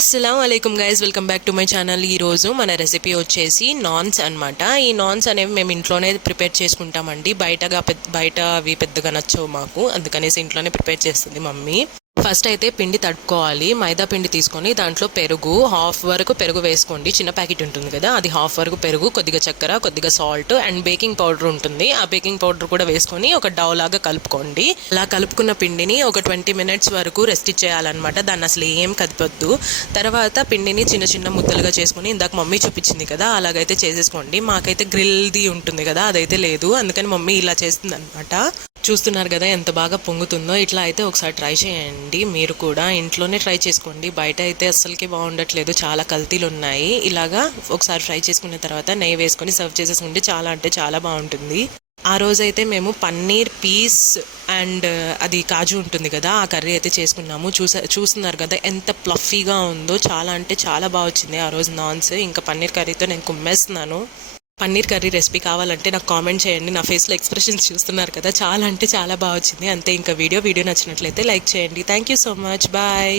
అస్సలాముఅలైకుం guys, welcome back to my channel. ఈరోజు మన recipe వచ్చేసి నాన్స్ అనమాట. ఈ నాన్స్ అనేవి మేము ఇంట్లోనే ప్రిపేర్ చేసుకుంటామండి. బయట అవి పెద్దగా నచ్చవు మాకు, అందుకనేసి ఇంట్లోనే ప్రిపేర్ చేస్తుంది మమ్మీ. ఫస్ట్ అయితే పిండి తట్టుకోవాలి. మైదా పిండి తీసుకొని దాంట్లో పెరుగు, హాఫ్ వరకు పెరుగు వేసుకోండి. చిన్న ప్యాకెట్ ఉంటుంది కదా, అది హాఫ్ వరకు పెరుగు, కొద్దిగా చక్కెర, కొద్దిగా సాల్ట్ అండ్ బేకింగ్ పౌడర్ ఉంటుంది. ఆ బేకింగ్ పౌడర్ కూడా వేసుకొని ఒక డౌ లాగా కలుపుకోండి. అలా కలుపుకున్న పిండిని ఒక 20 minutes వరకు రెస్ట్ ఇచ్చేయాలన్నమాట. దాన్ని అసలు ఏం కదపొద్దు. తర్వాత పిండిని చిన్న చిన్న ముద్దలుగా చేసుకుని, ఇందాక మమ్మీ చూపించింది కదా అలాగైతే చేసేసుకోండి. మాకైతే గ్రిల్ది ఉంటుంది కదా, అదైతే లేదు, అందుకని మమ్మీ ఇలా చేస్తుంది అనమాట. చూస్తున్నారు కదా ఎంత బాగా పొంగుతుందో. ఇట్లా అయితే ఒకసారి ట్రై చేయండి, మీరు కూడా ఇంట్లోనే ట్రై చేసుకోండి. బయట అయితే అస్సలకి బాగుండట్లేదు, చాలా కల్తీలు ఉన్నాయి. ఇలాగా ఒకసారి ఫ్రై చేసుకున్న తర్వాత నెయ్యి వేసుకొని సర్వ్ చేసేసుకుంటే చాలా అంటే చాలా బాగుంటుంది. ఆ రోజైతే మేము పన్నీర్ పీస్ అండ్ అది కాజు ఉంటుంది కదా, ఆ కర్రీ అయితే చేసుకున్నాము. చూస్తున్నారు కదా ఎంత ప్లఫీగా ఉందో, చాలా అంటే చాలా బాగా వచ్చింది ఆ రోజు నాన్స్. ఇంకా పన్నీర్ కర్రీతో నేను కుమ్మేస్తున్నాను. పన్నీర్ కర్రీ రెసిపీ కావాలంటే నాకు కామెంట్ చేయండి. నా ఫేస్లో ఎక్స్ప్రెషన్స్ చూస్తున్నారు కదా, చాలా అంటే చాలా బాగా వచ్చింది. అంతే, ఇంకా వీడియో నచ్చినట్లయితే లైక్ చేయండి. Thank you so much, bye.